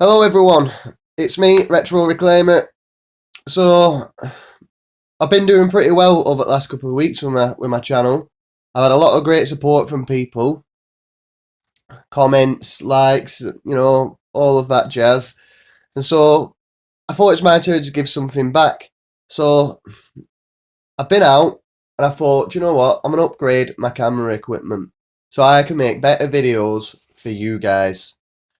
Hello everyone, it's me, Retro Reclaimer. So I've been doing pretty well over the last couple of weeks with my channel. I've had a lot of great support from people, comments, likes, all of that jazz. And so I thought it's my turn to give something back. So I've been out and I thought, do you know what? I'm gonna upgrade my camera equipment so I can make better videos for you guys.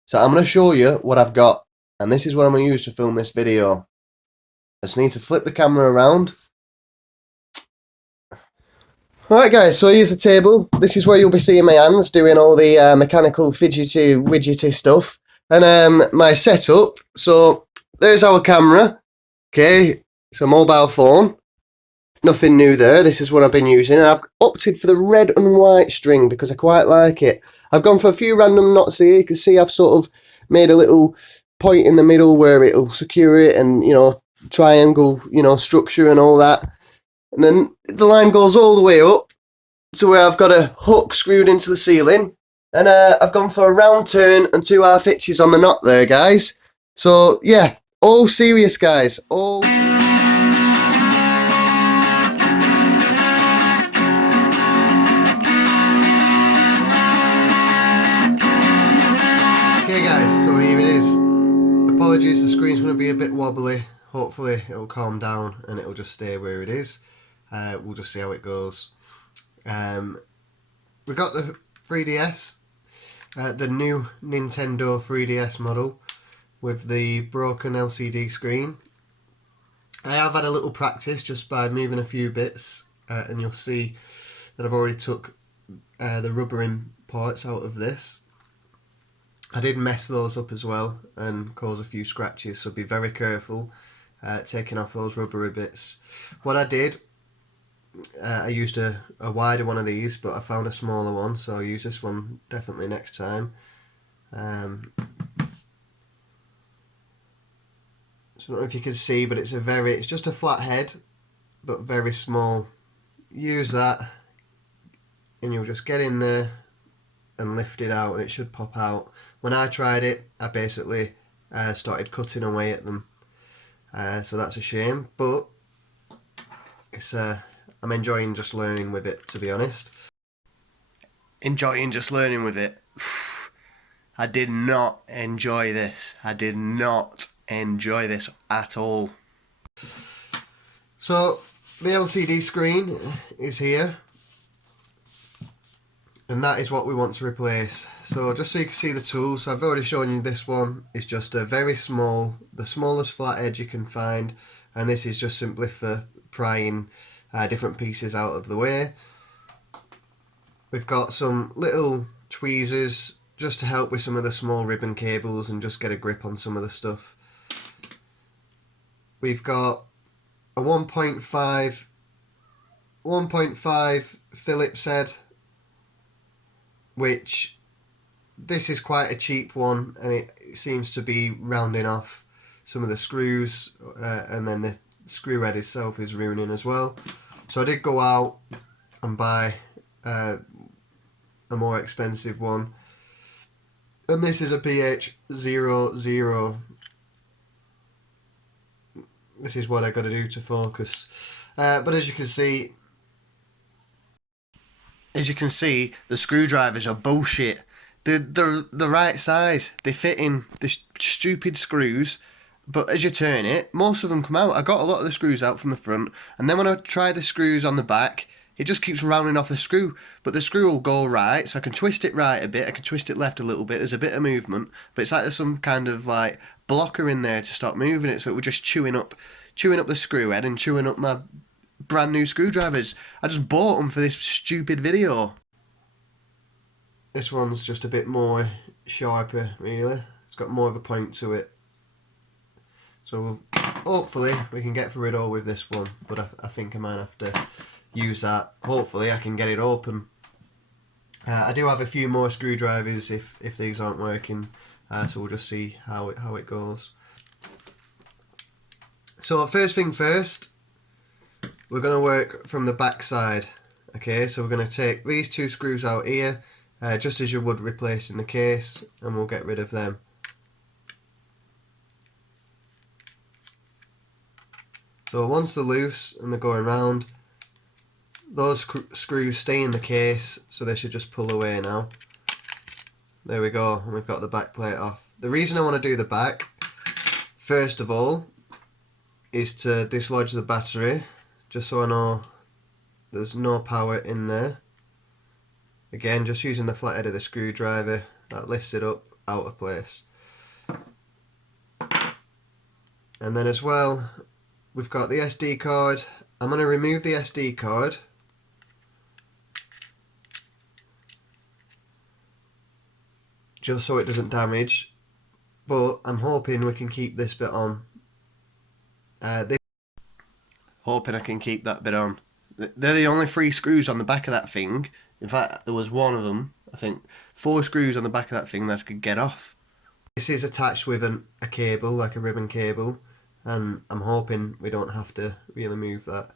So I'm gonna show you what I've got, and this is what I'm gonna use to film this video. I just need to flip the camera around. Alright guys, so here's the table. This is where you'll be seeing my hands doing all the mechanical fidgety widgety stuff. And my setup, so there's our camera. Okay, it's a mobile phone. Nothing new there, this is what I've been using. And I've opted for the red and white string because I quite like it. I've gone for a few random knots here. You can see I've sort of made a little point in the middle where it'll secure it and, triangle, structure and all that. And then the line goes all the way up to where I've got a hook screwed into the ceiling. And I've gone for a round turn and 2 half hitches on the knot there, guys. So, yeah, all serious, guys. All... Okay, guys, so here it is. Apologies, the screen's going to be a bit wobbly. Hopefully it'll calm down and it'll just stay where it is. We'll just see how it goes. We've got the 3DS, the new Nintendo 3DS model with the broken LCD screen. I have had a little practice just by moving a few bits, and you'll see that I've already took the rubbering parts out of this. I did mess those up as well and cause a few scratches, so be very careful taking off those rubbery bits. What I did, I used a wider one of these, but I found a smaller one, so I'll use this one definitely next time. So I don't know if you can see, but it's just a flat head, but very small. Use that, and you'll just get in there and lift it out, and it should pop out. When I tried it, I basically started cutting away at them. So that's a shame, but it's I'm enjoying just learning with it, to be honest. Enjoying just learning with it. I did not enjoy this. I did not enjoy this at all. So the LCD screen is here, and that is what we want to replace. So just so you can see the tools, so I've already shown you this one. It's just a very small, the smallest flat edge you can find, and this is just simply for prying different pieces out of the way. We've got some little tweezers just to help with some of the small ribbon cables and just get a grip on some of the stuff. We've got a 1.5 Phillips head, which this is quite a cheap one, and it seems to be rounding off some of the screws, and then the screw head itself is ruining as well. So I did go out and buy a more expensive one, and this is a PH00. This is what I got to do to focus, but as you can see, the screwdrivers are bullshit. They're the right size. They fit in the stupid screws, but as you turn it, most of them come out. I got a lot of the screws out from the front, and then when I try the screws on the back, it just keeps rounding off the screw. But the screw will go right, so I can twist it right a bit, I can twist it left a little bit, there's a bit of movement, but it's like there's some kind of like blocker in there to stop moving it, so it was just chewing up the screw head and chewing up my brand new screwdrivers. I just bought them for this stupid video. This one's just a bit more sharper, really. It's got more of a point to it. So hopefully we can get through it all with this one, but I think I might have to use that. Hopefully I can get it open. I do have a few more screwdrivers if these aren't working, so we'll just see how it goes. So first thing first, we're going to work from the back side. Okay, so we're going to take these 2 screws out here, just as you would replacing the case, and we'll get rid of them. So once they're loose and they're going round, those screws stay in the case, so they should just pull away now. There we go, and we've got the back plate off. The reason I want to do the back, first of all, is to dislodge the battery, just so I know there's no power in there. Again, just using the flathead of the screwdriver, that lifts it up out of place. And then as well, we've got the SD card. I'm going to remove the SD card. Just so it doesn't damage. But I'm hoping we can keep this bit on. Hoping I can keep that bit on. They're the only 3 screws on the back of that thing. In fact, there was one of them, I think, 4 screws on the back of that thing that I could get off. This is attached with a cable, like a ribbon cable, and I'm hoping we don't have to really move that.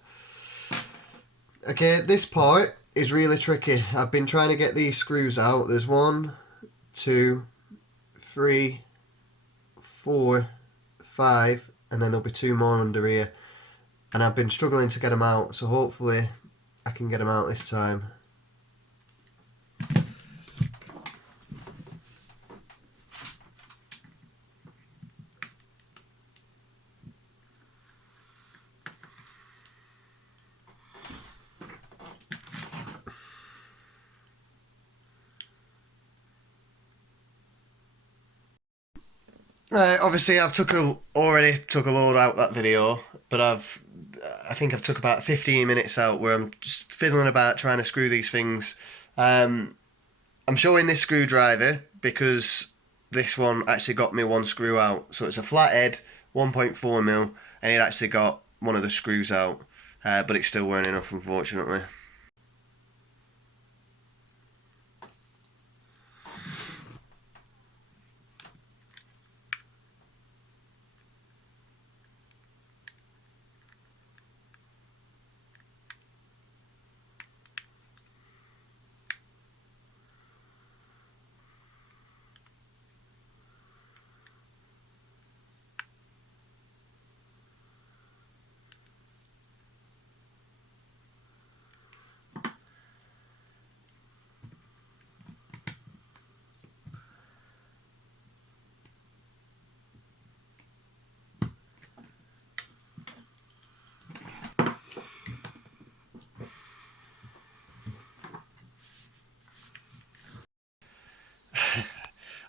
Okay, this part is really tricky. I've been trying to get these screws out. There's 1, 2, 3, 4, 5, and then there'll be 2 more under here. And I've been struggling to get them out, so hopefully I can get them out this time. Right, obviously I've already took a load out that video, but I think I've took about 15 minutes out where I'm just fiddling about trying to screw these things. I'm showing this screwdriver because this one actually got me 1 screw out. So it's a flathead, 1.4mm, and it actually got one of the screws out, but it still weren't enough, unfortunately.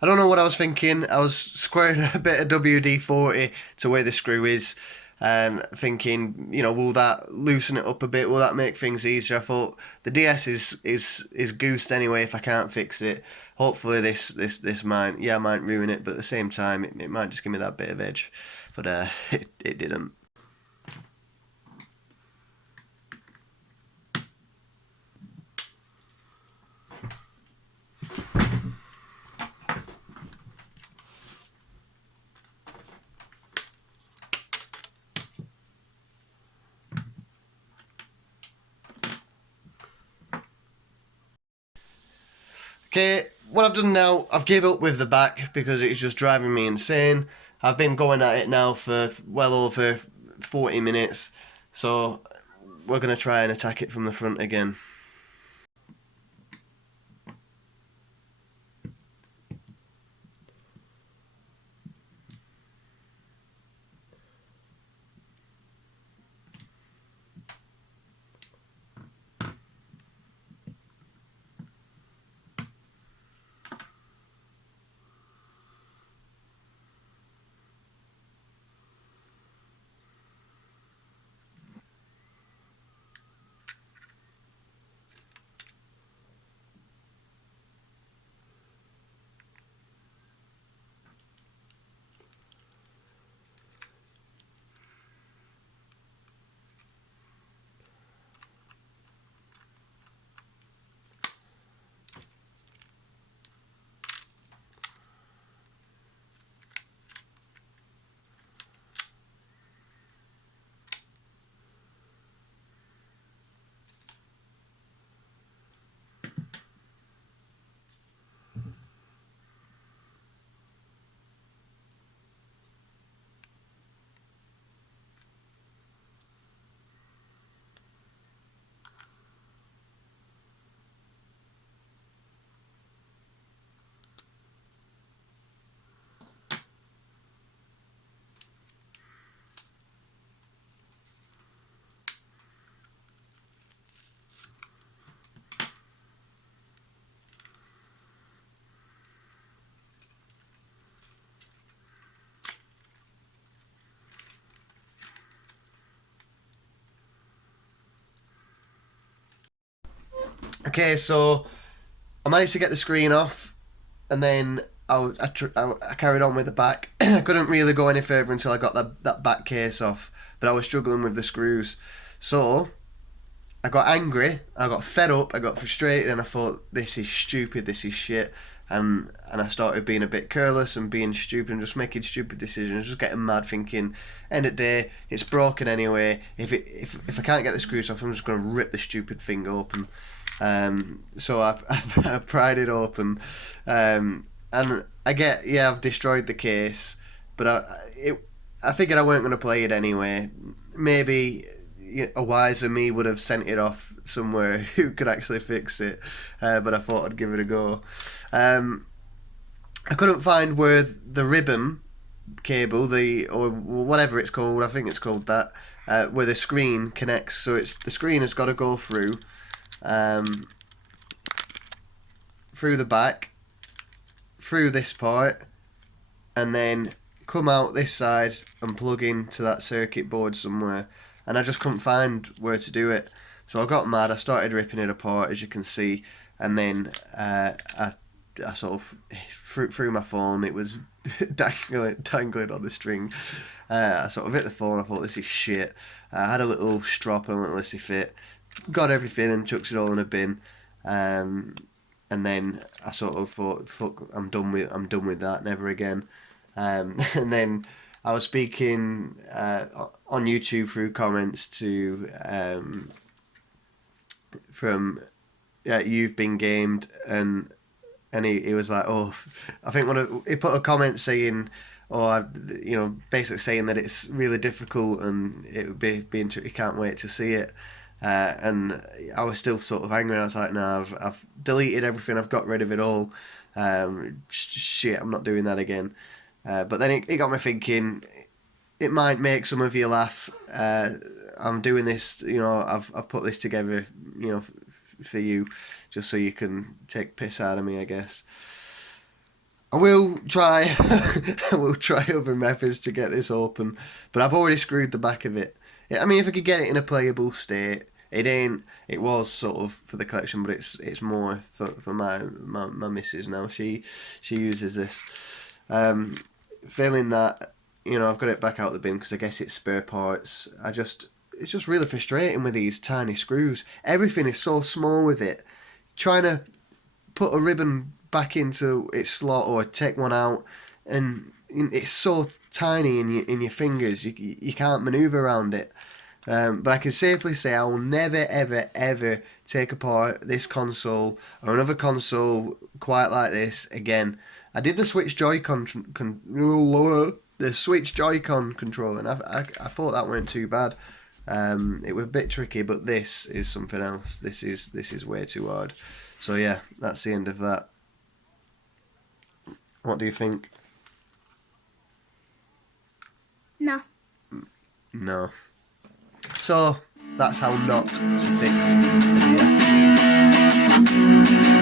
I don't know what I was thinking. I was squaring a bit of WD-40 to where the screw is, thinking, you know, will that loosen it up a bit? Will that make things easier? I thought the DS is goosed anyway if I can't fix it. Hopefully this might ruin it, but at the same time it might just give me that bit of edge. But it didn't. Okay, what I've done now, I've gave up with the back because it's just driving me insane. I've been going at it now for well over 40 minutes, so we're going to try and attack it from the front again. Okay, so I managed to get the screen off, and then I carried on with the back. I couldn't really go any further until I got that back case off, but I was struggling with the screws. So I got angry, I got fed up, I got frustrated, and I thought, this is stupid, this is shit. And I started being a bit careless and being stupid and just making stupid decisions, just getting mad, thinking, end of the day, it's broken anyway. If I can't get the screws off, I'm just going to rip the stupid thing open. So I pried it open, and I've destroyed the case, but I figured I weren't going to play it anyway. Maybe a wiser me would have sent it off somewhere who could actually fix it, but I thought I'd give it a go. I couldn't find where the ribbon cable, or whatever it's called, I think it's called that, where the screen connects. So the screen has got to go through the back, through this part, and then come out this side and plug into that circuit board somewhere. And I just couldn't find where to do it. So I got mad, I started ripping it apart, as you can see, and then I sort of through my phone, it was dangling on the string. I sort of hit the phone, I thought, this is shit. I had a little strop and a little hissy fit, got everything and chucks it all in a bin. And then I sort of thought, fuck, I'm done with that, never again. And then I was speaking on YouTube through comments to from You've Been Gamed, and he was like, oh, I think he put a comment saying, basically saying that it's really difficult and it would be he can't wait to see it. And I was still sort of angry. I was like, no, I've deleted everything. I've got rid of it all. Shit, I'm not doing that again. But then it got me thinking, it might make some of you laugh. I'm doing this, I've put this together, for you, just so you can take piss out of me, I guess. I will try other methods to get this open, but I've already screwed the back of it. I mean, if I could get it in a playable state, it was sort of for the collection, but it's more for my missus now. She uses this. Failing that, I've got it back out the bin because I guess it's spare parts. It's just really frustrating with these tiny screws. Everything is so small with it. Trying to put a ribbon back into its slot or take one out, and it's so tiny in your fingers, you can't maneuver around it. But I can safely say I will never, ever, ever take apart this console or another console quite like this again. I did the Switch Joy-Con controller, and I thought that weren't too bad. It was a bit tricky, but this is something else. This is way too hard. So yeah, that's the end of that. What do you think? No. No. So that's how not to fix the DS.